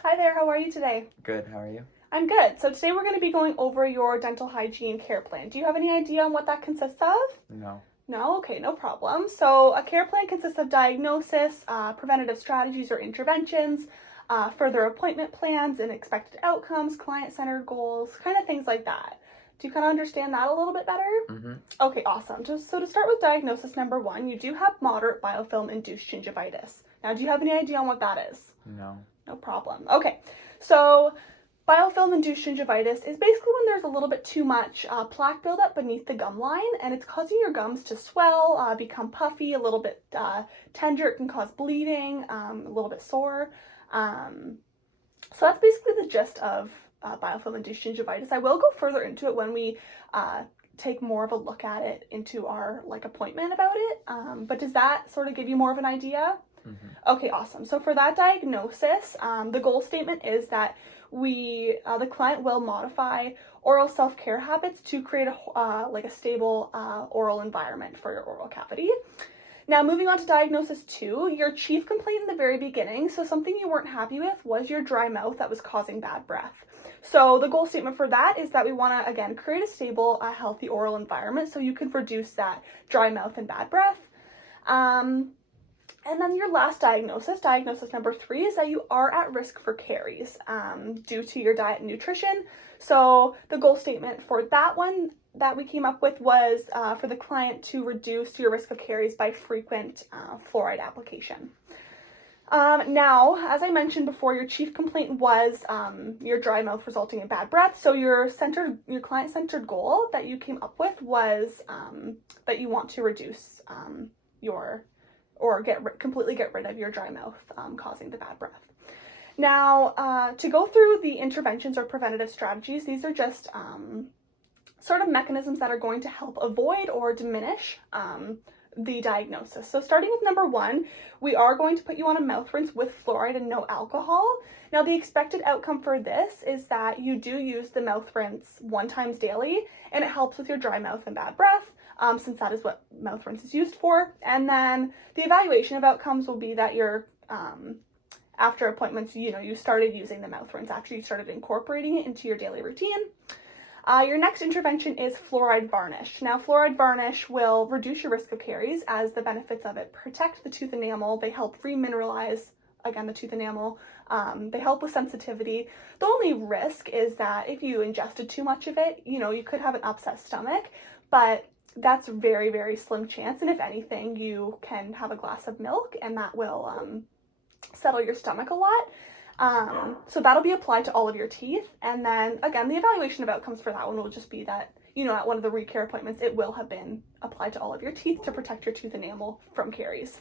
Hi there, how are you today? Good, how are you? I'm good. So today we're going to be going over your dental hygiene care plan. Do you have any idea on what that consists of? No. No? Okay, no problem. So a care plan consists of diagnosis, preventative strategies or interventions, further appointment plans and expected outcomes, client-centered goals, kind of things like that. Do you kind of understand that a little bit better? Mm-hmm. Okay, awesome. So to start with diagnosis number one, you do have moderate biofilm-induced gingivitis. Now, do you have any idea on what that is? No. No problem. Okay, so biofilm-induced gingivitis is basically when there's a little bit too much plaque buildup beneath the gum line, and it's causing your gums to swell, become puffy, a little bit tender. It can cause bleeding, a little bit sore. So that's basically the gist of biofilm-induced gingivitis. I will go further into it when we take more of a look at it into our appointment about it. But does that sort of give you more of an idea? Mm-hmm. Okay, awesome. So for that diagnosis, the goal statement is that the client will modify oral self-care habits to create a stable oral environment for your oral cavity. Now, moving on to diagnosis two, your chief complaint in the very beginning, so something you weren't happy with, was your dry mouth that was causing bad breath. So the goal statement for that is that we want to, again, create a stable, healthy oral environment so you can reduce that dry mouth and bad breath. And then your last diagnosis number three, is that you are at risk for caries due to your diet and nutrition. So the goal statement for that one that we came up with was for the client to reduce your risk of caries by frequent fluoride application. Now, as I mentioned before, your chief complaint was your dry mouth resulting in bad breath. So your client-centered goal that you came up with was that you want to reduce completely get rid of your dry mouth causing the bad breath. Now, to go through the interventions or preventative strategies, these are just sort of mechanisms that are going to help avoid or diminish the diagnosis. So starting with number one, we are going to put you on a mouth rinse with fluoride and no alcohol. Now, the expected outcome for this is that you do use the mouth rinse 1 time daily, and it helps with your dry mouth and bad breath, since that is what mouth rinse is used for. And then the evaluation of outcomes will be that you're after appointments, you started using the mouth rinse after you started incorporating it into your daily routine. Your next intervention is fluoride varnish. Now, fluoride varnish will reduce your risk of caries as the benefits of it protect the tooth enamel. They help remineralize, again, the tooth enamel. They help with sensitivity. The only risk is that if you ingested too much of it, you could have an upset stomach, but that's very, very slim chance. And if anything, you can have a glass of milk and that will settle your stomach a lot. So that'll be applied to all of your teeth. And then again, the evaluation of outcomes for that one will just be that, at one of the recare appointments, it will have been applied to all of your teeth to protect your tooth enamel from caries.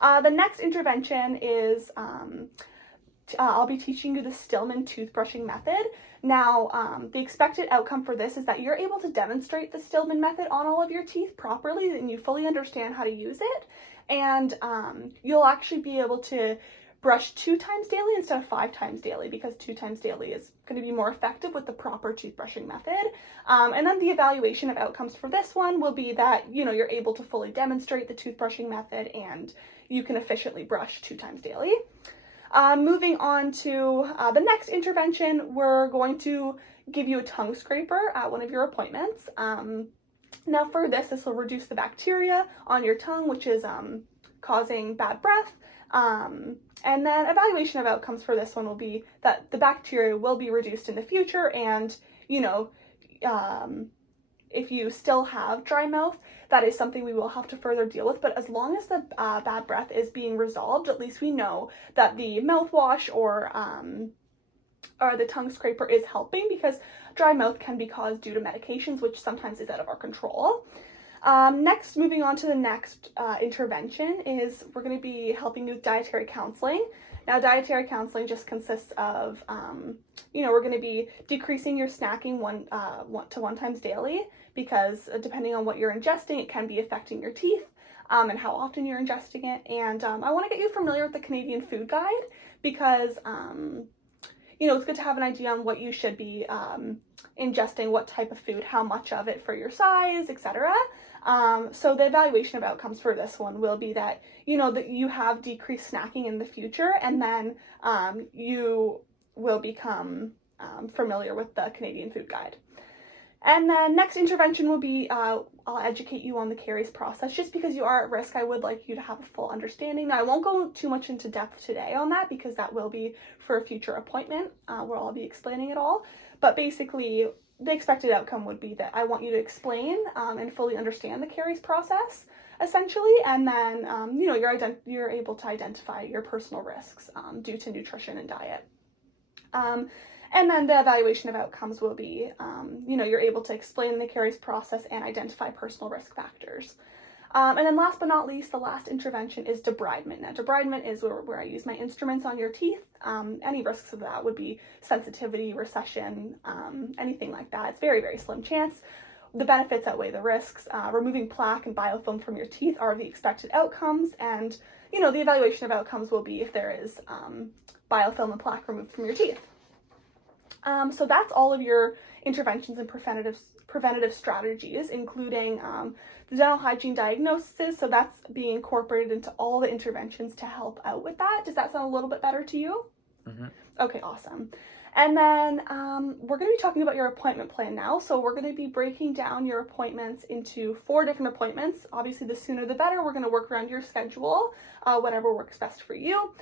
The next intervention is I'll be teaching you the Stillman toothbrushing method. Now, the expected outcome for this is that you're able to demonstrate the Stillman method on all of your teeth properly and you fully understand how to use it. And you'll actually be able to brush 2 times daily instead of 5 times daily, because 2 times daily is going to be more effective with the proper toothbrushing method. And then the evaluation of outcomes for this one will be that, you're able to fully demonstrate the toothbrushing method and you can efficiently brush 2 times daily. Moving on to the next intervention, we're going to give you a tongue scraper at one of your appointments. Now for this will reduce the bacteria on your tongue, which is causing bad breath. And then evaluation of outcomes for this one will be that the bacteria will be reduced in the future, and if you still have dry mouth, that is something we will have to further deal with. But as long as the bad breath is being resolved, at least we know that the mouthwash or the tongue scraper is helping, because dry mouth can be caused due to medications, which sometimes is out of our control. Next, moving on to the next intervention, is we're going to be helping you with dietary counseling. Now, dietary counseling just consists of, we're going to be decreasing your snacking 1 times daily, because depending on what you're ingesting, it can be affecting your teeth and how often you're ingesting it. And I want to get you familiar with the Canadian Food Guide, because it's good to have an idea on what you should be ingesting, what type of food, how much of it for your size, etc. So the evaluation of outcomes for this one will be that, that you have decreased snacking in the future, and then you will become familiar with the Canadian Food Guide. And then next intervention will be, I'll educate you on the caries process. Just because you are at risk, I would like you to have a full understanding. Now, I won't go too much into depth today on that because that will be for a future appointment where I'll be explaining it all. But basically, the expected outcome would be that I want you to explain and fully understand the caries process, essentially, and then, you're able to identify your personal risks due to nutrition and diet. And then the evaluation of outcomes will be, you're able to explain the caries process and identify personal risk factors. And then last but not least, the last intervention is debridement. Now, debridement is where I use my instruments on your teeth. Any risks of that would be sensitivity, recession, anything like that. It's very, very slim chance. The benefits outweigh the risks. Removing plaque and biofilm from your teeth are the expected outcomes. And, the evaluation of outcomes will be if there is biofilm and plaque removed from your teeth. So that's all of your interventions and preventative strategies, including the dental hygiene diagnosis. So that's being incorporated into all the interventions to help out with that. Does that sound a little bit better to you? Mm-hmm. Okay, awesome. And then we're going to be talking about your appointment plan now. So we're going to be breaking down your appointments into 4 different appointments. Obviously, the sooner the better. We're going to work around your schedule, whatever works best for you.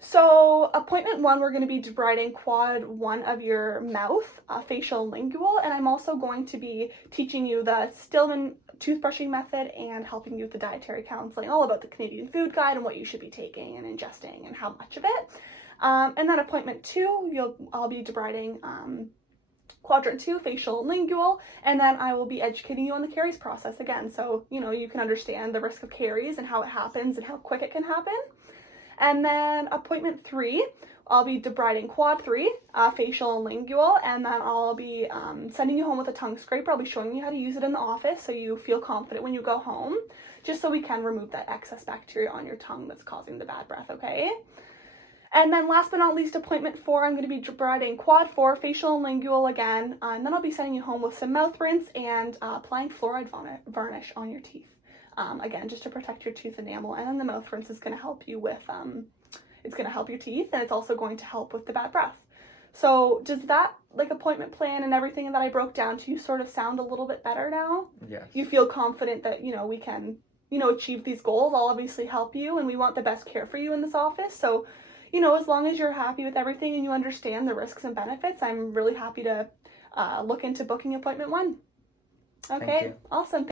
So appointment 1, we're going to be debriding quad 1 of your mouth, facial and lingual, and I'm also going to be teaching you the Stillman toothbrushing method and helping you with the dietary counseling, all about the Canadian Food Guide and what you should be taking and ingesting and how much of it. And then appointment 2, I'll be debriding quadrant 2, facial and lingual, and then I will be educating you on the caries process again, so you can understand the risk of caries and how it happens and how quick it can happen. And then appointment 3, I'll be debriding quad 3, facial and lingual, and then I'll be sending you home with a tongue scraper. I'll be showing you how to use it in the office so you feel confident when you go home, just so we can remove that excess bacteria on your tongue that's causing the bad breath, okay? And then last but not least, appointment 4, I'm going to be debriding quad 4, facial and lingual again, and then I'll be sending you home with some mouth rinse and applying fluoride varnish on your teeth. Again, just to protect your tooth enamel, and then the mouth rinse is going to help you with, it's going to help your teeth, and it's also going to help with the bad breath. So does that, appointment plan and everything that I broke down to you sort of sound a little bit better now? Yes. You feel confident that, we can, achieve these goals. I'll obviously help you, and we want the best care for you in this office. So, as long as you're happy with everything and you understand the risks and benefits, I'm really happy to look into booking appointment 1. Okay, awesome.